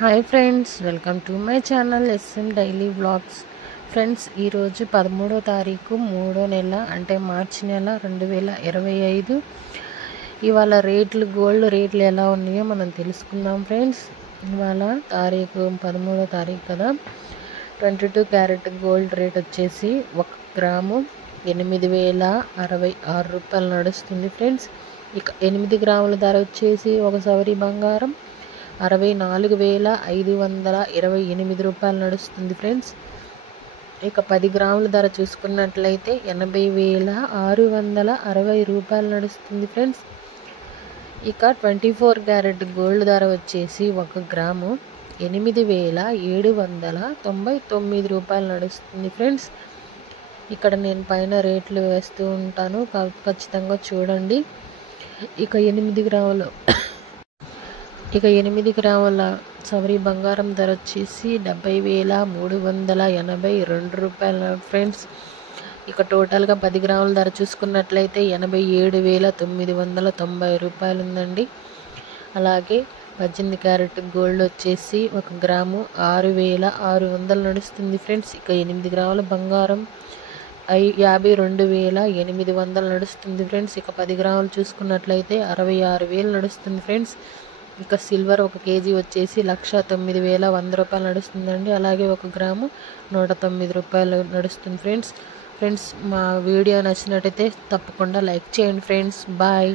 Hi friends, welcome to my channel S M daily vlogs. Friends, ఈరోజు 13వ తారీఖు 3వ నెల అంటే మార్చి నెల 2025. ఇవాళ గోల్డ్ రేట్లు ఎలా ఉన్నాయో మనం తెలుసుకుందాం ఫ్రెండ్స్. ఇవాళ 13వ తారీఖు కదా. 22 క్యారెట్ గోల్డ్ రేట్ వచ్చేసి 1 గ్రాము 8,066 రూపాయలు నడుస్తుంది ఫ్రెండ్స్. ఇక 8 గ్రాముల ధర వచ్చేసి ఒక సవరి బంగారం 64,528 రూపాయలు నడుస్తుంది ఫ్రెండ్స్. ఇక 10 గ్రాముల ధర చూసుకున్నట్లయితే 80,660 రూపాయలు నడుస్తుంది ఫ్రెండ్స్. ఇక 24 క్యారెట్ గోల్డ్ ధర వచ్చేసి 1 గ్రాము 8,799 రూపాయలు నడుస్తుంది ఫ్రెండ్స్. ఇక్కడ నేను పైన రేట్లు వేస్తూ ఉంటాను, ఖచ్చితంగా చూడండి. ఇక 8 గ్రాముల సవరి బంగారం ధర వచ్చేసి 70,382 రూపాయలు ఫ్రెండ్స్. ఇక టోటల్గా 10 గ్రాముల ధర చూసుకున్నట్లయితే 87,990 రూపాయలు ఉందండి. అలాగే 18 క్యారెట్ గోల్డ్ వచ్చేసి 1 గ్రాము 6,600 నడుస్తుంది ఫ్రెండ్స్. ఇక 8 గ్రాముల బంగారం 52,800 నడుస్తుంది ఫ్రెండ్స్. ఇక 10 గ్రాములు చూసుకున్నట్లయితే 66,000 నడుస్తుంది ఫ్రెండ్స్. ఇక సిల్వర్ 1 కేజీ వచ్చేసి 1,09,100 రూపాయలు నడుస్తుందండి. అలాగే 1 గ్రాము 109 రూపాయలు నడుస్తుంది ఫ్రెండ్స్. మా వీడియో నచ్చినట్టయితే తప్పకుండా లైక్ చేయండి ఫ్రెండ్స్. బాయ్.